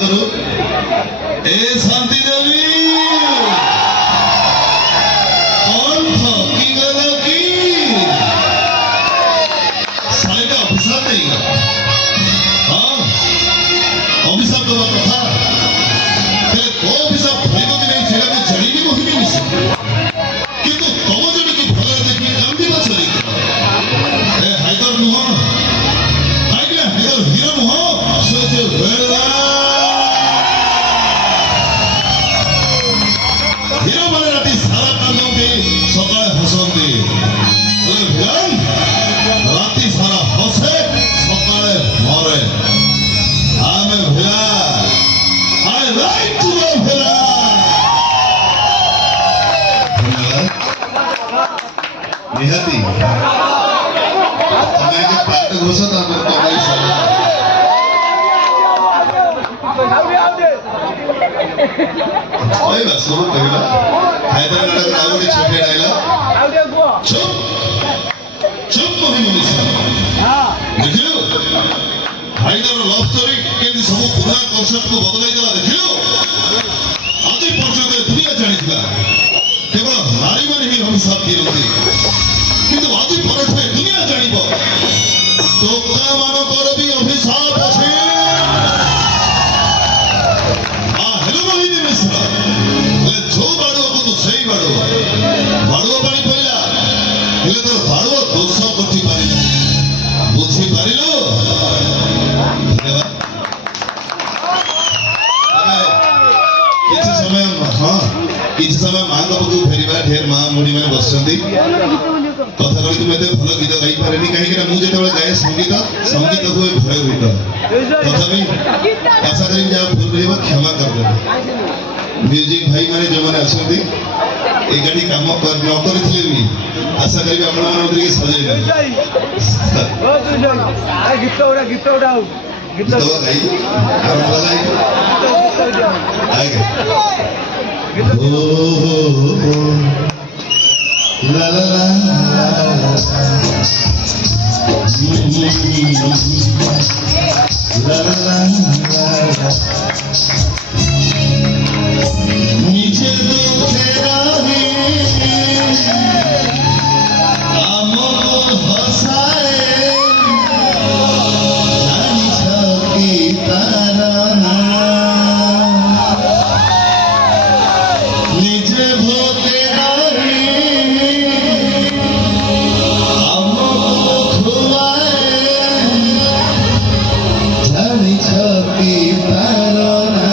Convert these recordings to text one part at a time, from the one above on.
करो ए शांति देवी कौन था की गला की साइड ऑफिसर नहीं हाँ ऑफिसर तो बात था तेरे को ऑफिसर भाई को भी नहीं चला मैं जड़ी नहीं कोई भी नहीं किंतु तुम जड़ी की भला देखी काम भी बच रही ए हाइदर नुहा हाइदर हीरा नुहा सोचे वेला हीरो माने राती सारा कांदों के सकाळे हसंती बोले भियान राती सारा हसे सकाळे मरे आमे भिया आई लाइक टू द भिया निहती मैं के पार्ट घोषित आमर कमाई साला ओए बस वो कहला हैदराबाद का आवड़ी छोटे डायलॉग चुप चुप मोहिनी मिश्रा हां देखियो हैदराबाद लव स्टोरी केंदी सब पूरा कॉन्सेप्ट को बदलाई देला देखियो आदि पर्यंत दुनिया जानिथिला केवल नारी माने ही अभिशाप दिरंती किंतु आदि परठे दुनिया जानिबो टोका मानकर भी अभिशाप আছে କିଛି ସମୟ ମାଙ୍କ ପାଖକୁ ଫେରିବା ଢେର ମା ମୁଢି ମାନେ ବସିଛନ୍ତି କଥା କହି ମୁଁ ଏତେ ଭଲ ଗୀତ ଗାଇପାରେନି କାହିଁକି ନା ମୁଁ ଯେତେବେଳେ ଗାଏ ସଙ୍ଗୀତ ହୁଏ ଭୟଭୀତ ତଥାପି ଆଶା କରିବି ଯାହା ଭୁଲ ରହିବ କ୍ଷମା କରିଦେବେ ମ୍ୟୁଜିକ ଭାଇ ମାନେ ଯେଉଁମାନେ ଅଛନ୍ତି ଏ ଗାଡ଼ି କାମ ନ କରିଥିଲେ ବି ଆଶା କରିବି ଆପଣମାନଙ୍କୁ ଟିକେ ସଜେଇ ଦେବେ ଗୀତ ଗାଇ ଆରମ୍ଭ କଲାଇ ଆଜ୍ଞା la la la la la la नीचे तो तेरा ही आमो हसाए रानी छकी ताराना नीचे भो तेरा ही आमो खुआए रानी छकी ताराना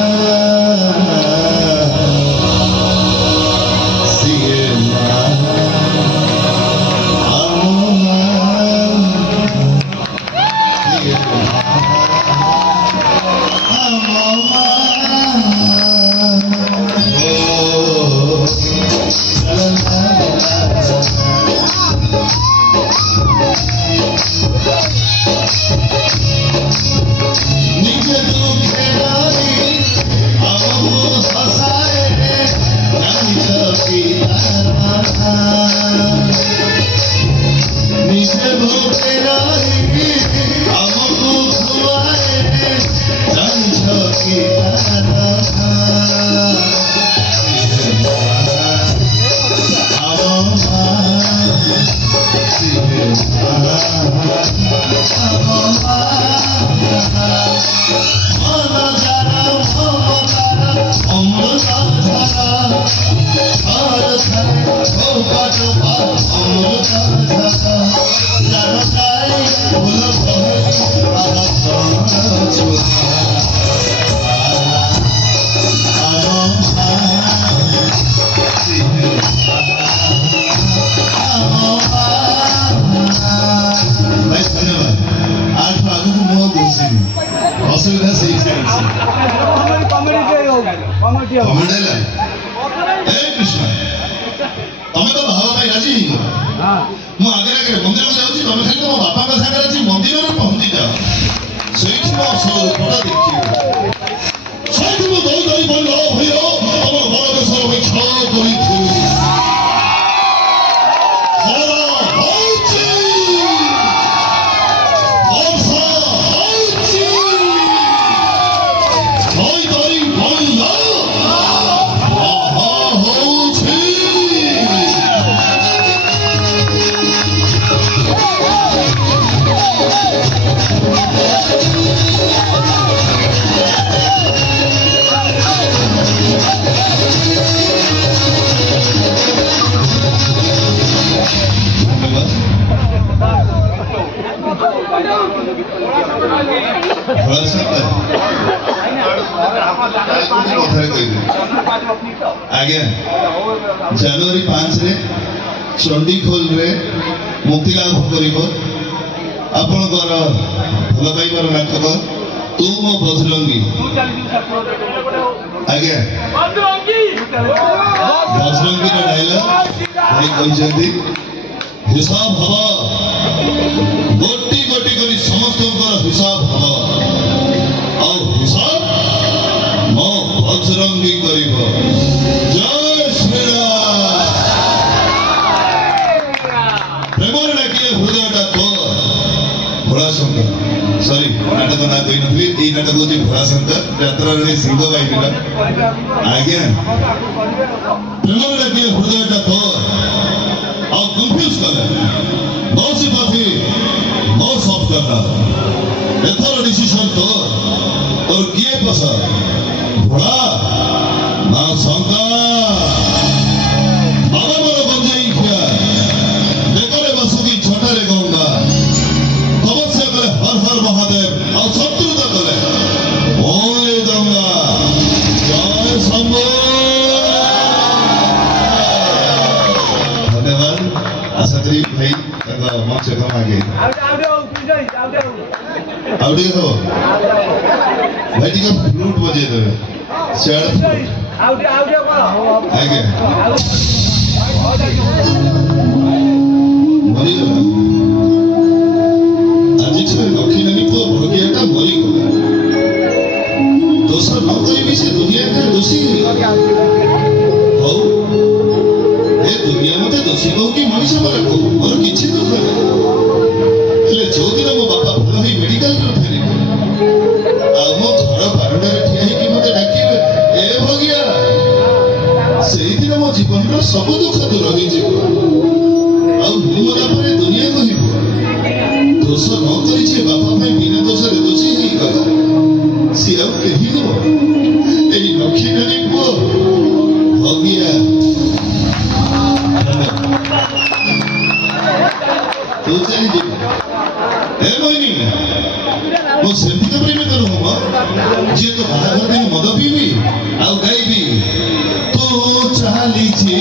असुविधा से कमेडी कृष्ण तमें तो भाव पाई राजी मु आगे आगे मंदिर को जाऊँ तुम खाली तुम बापा का सागर अच्छी मंदिर में पहुंची जाओ सही फोटा देखिए सही तुम दो दई बोल भैया तुम बड़ देशर विख्या करी Oh କଥାରେ କହିବି ଆଜ୍ଞା ଜାନୁଆରୀ 5ରେ ଚଣ୍ଡିଖୋଲରେ ମୁକ୍ତିଲାଭ କରିବ ଆପଣଙ୍କର ଭଲ ପାଇବାର ନାଟକ ତୁ ମୋ ବଜରଙ୍ଗୀ ଆଜ୍ଞା ବଜରଙ୍ଗୀର ଡାଇଲଗ ଭାଇ କହିଛନ୍ତି ହିସାବ ହବ ଗୋଟି ଗୋଟି କରି ସମସ୍ତଙ୍କର ହିସାବ ହବ ଆଉ ହିସାବ ମୋ ବଜରଙ୍ଗୀ କରିବ ଜୟ ଶ୍ରୀରାମ ପ୍ରେମରେ ଡାକିଲେ ହୃଦୟଟା ତୋର ଭୋଳାଶଙ୍କର ସରି ନାଟକ ନା କହିନଥିଲି ଏଇ ନାଟକ ହଉଛି ଭୋଳାଶଙ୍କର ଯାତ୍ରାରେ ସିଂହ ଗାଇଥିଲା ଆଜ୍ଞା ପ୍ରେମରେ ଡାକିଲେ ହୃଦୟଟା ତୋର ଆଉ କନଫ୍ୟୁଜ କଲେ ମୋ ସିମ୍ପାଥି ମୋ ସଫ୍ଟ କର୍ଣ୍ଣର ଏଥର ଡିସିସନ ତୋର କିଏ ପସନ୍ଦ ଭୋଳା ନା ଶଙ୍କର ବାବା ମୋର ଗଞ୍ଜେଇ ଖିଆ ବେକରେ ବସୁକି ଛୋଟରେ ଗଙ୍ଗା ତପସ୍ୟା କଲେ ହର ହର ମହାଦେବ ଆଉ ଶତ୍ରୁତା କଲେ ଓଏ ଗଙ୍ଗା ଜୟ ଶମ୍ଭୁ धन्यवाद आशा करी भाई मंच कम आगे आउटे हो भाई टिका फ्लूट बजे देवे सियाड़ आगे मरीगला आज छे लखीनानी को भगियाटा मरीगला दोष न करिबी से दुनिया का दोषी हो ए दुनिया मते दोषी कहू कि मनीष मरे कहू मोर किछि दुख नहीं हेले जो दिन मो बापा भल होई मेडिकल रो फेरिबे आ मो घर बारंडारे ठिया हे कि मते डाकिबे ए भगिया सेही दिन मो जीवन रो सब दुख दूर होई जीव आ मु मरा परे दुनिया कहिबो दोष न करी छे बापा भाई बिना दोष रे दोषी ही गला सी अब कहि हो एई लखी नानी को भगिया तू चली जी ए मोहिनी मो सेमती तो प्रेम करू हम जे तो बाहर दिन मद पीबी आउ गाइबी तू चाली जी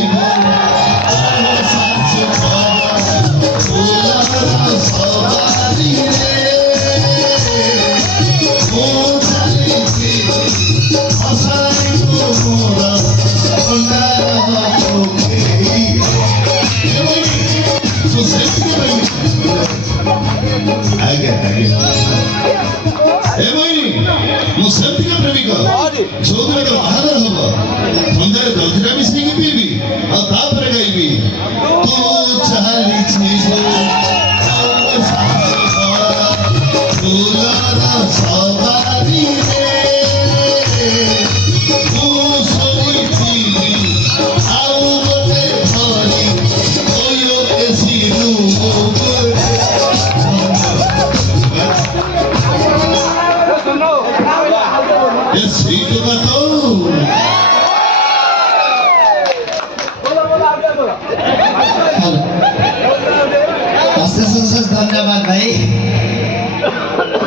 सवारी रे ओ चाली जी हसाई को मोरा अंडा ओके आगे आगे ए मोहिनी मु सेमती का प्रेमिक जो दिन का बाहागर हब संध्यारे जलखिरा मिसेई पीबी आ तापरे गाइबी तू चाली छी फूलरा सवारी रे तू सोई पीबी आउ मते धरी ओयो एसी रूम ये श्री का